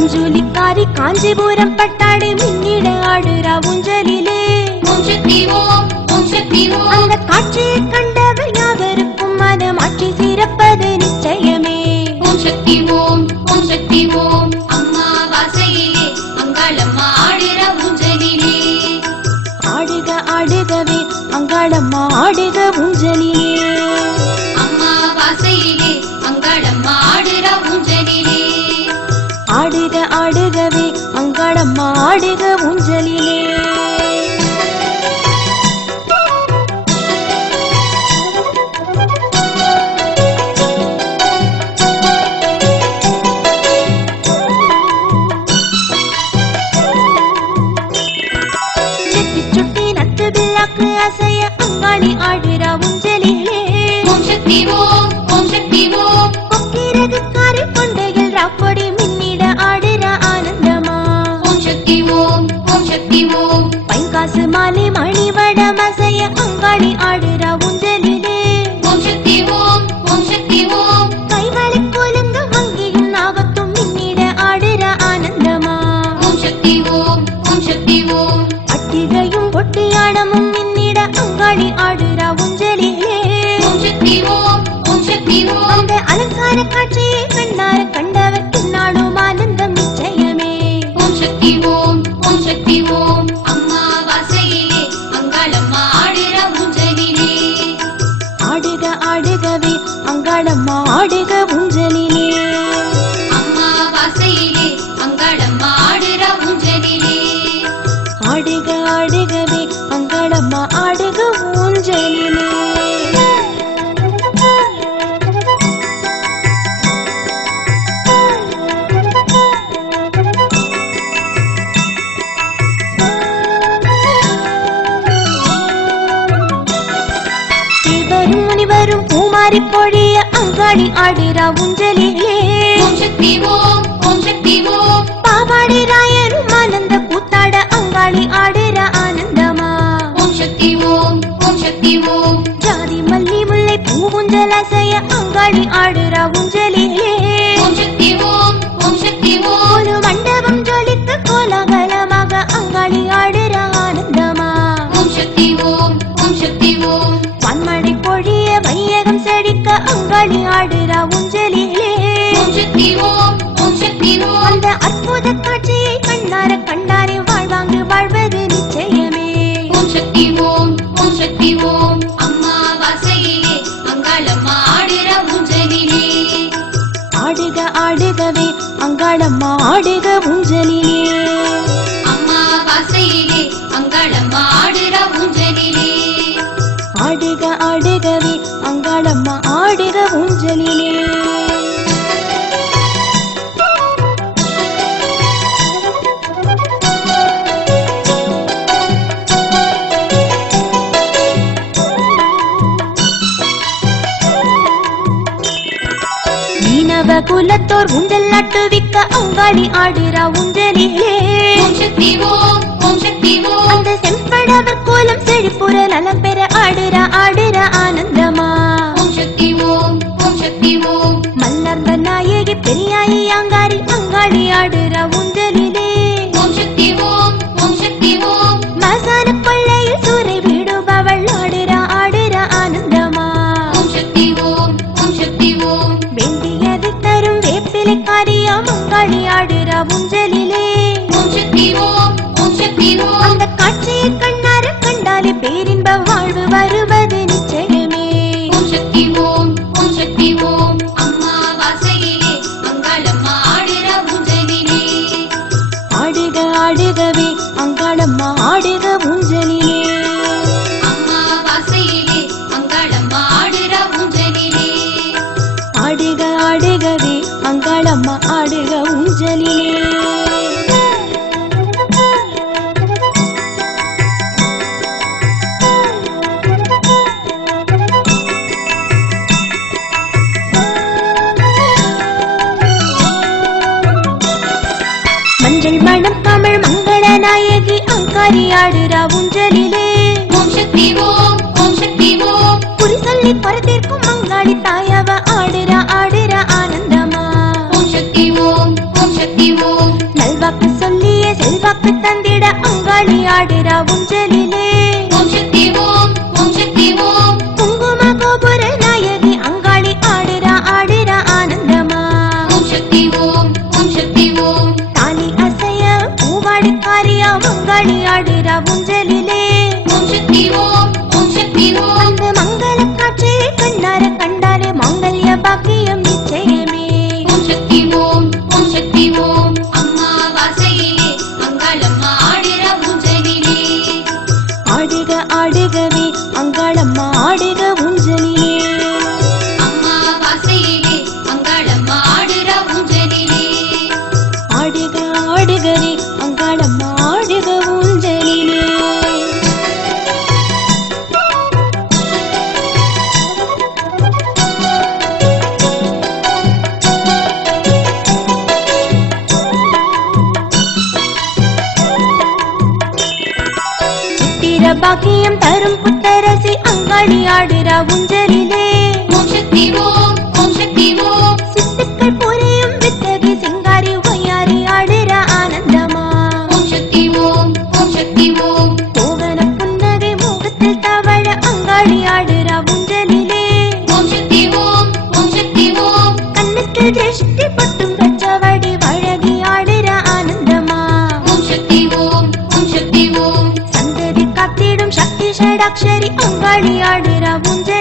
மஞ்சூலிக்காரி காஞ்சிபுரம் பட்டாடு மின்னிட ஆடுறா ஊஞ்சலிலே. அந்த காட்சியை கண்டவர் யாவருக்கும் மனம் மாற்றி சிறப்பது நிச்சயமே. ஓம் சக்தி ஓம் ஓம் சக்தி ஓம் அம்மா வாசையிலே அங்காளம்மா ஆடுற ஊஞ்சலிலே. ஆடுக ஆடுகவே அங்காளம்மா ஆடுக ஊஞ்சலிலே. ஆடுக ஊஞ்சலிலே. மணி வடம் அசைய அங்காளி ஆடுற ஊஞ்சலிலே. ஓம் சக்தி ஓம் ஓம் சக்தி ஓம். கைவளை கோலுங்க வங்கியும் நாகத்தும் மின்னிட ஆடுற ஆனந்தமா. ஓம் சக்தி ஓம் ஓம் சக்தி ஓம். அட்டிகையும் பொட்டியாடமும் மின்னிட அங்காளி ஆடுற ஊஞ்சலிலே. ஓம் சக்தி ஓம் ஓம் சக்தி ஓம். அந்த அலங்கார காட்சியை ஆடுக ஆடுகவே அங்காளம்மா ஆடுக ஊஞ்சலிலே. வரும் பூமாரி பொழிய அங்காடி ஆடுறா ஊஞ்சலிலே. சக்தி ஓ அற்புத காட்சியை கண்ணார கண்டாரே வாழ்வாங்கு வாழ்வது நிச்சயமே. ஓம் சக்தி ஓம் ஓம் சக்தி ஓம். அம்மா வாசையிலே அங்காளம்மா ஆடுற ஊஞ்சலிலே. ஆடுக ஆடுகவே அங்காளம்மா ஆடுக ஊஞ்சலிலே. குலத்தோர் ஊஞ்சல் நட்டுவிக்க அங்காளி ஆடுறா ஓம் அந்த செம்படவர் கோலம் செழிப்புற நலம் பெற ஆடுறா ஆடுறா ஆனந்தமா. மல்லர்ந்த நாயகி பெரியாயி அங்காரி அங்காளி ஆடுறா ஊஞ்சலிலே மங்காளி ஆடுறா ஊஞ்சலிலே அந்த காட்சியை கண்ணார கண்டாலே பேரின்ப ஆடுக ஊஞ்சலிலே. மஞ்சள் மணம் தமிழ் மங்கள நாயகி அங்காரி ஆடுறா ஊஞ்சலிலே. ஓம் சக்தி ஓம் ஓம் சக்தி ஓம். குறி சொல்லி பரத்திற்கும் மங்காளி தாயவ ఉంచలిన தாளம் ஆடுக பாக்கியம் தரும் புத்தரசி அங்காடி ஆடுறா உஞ்சலிலே. அந்தாட்சரி அங்காளி ஆடுறா உஞ்சை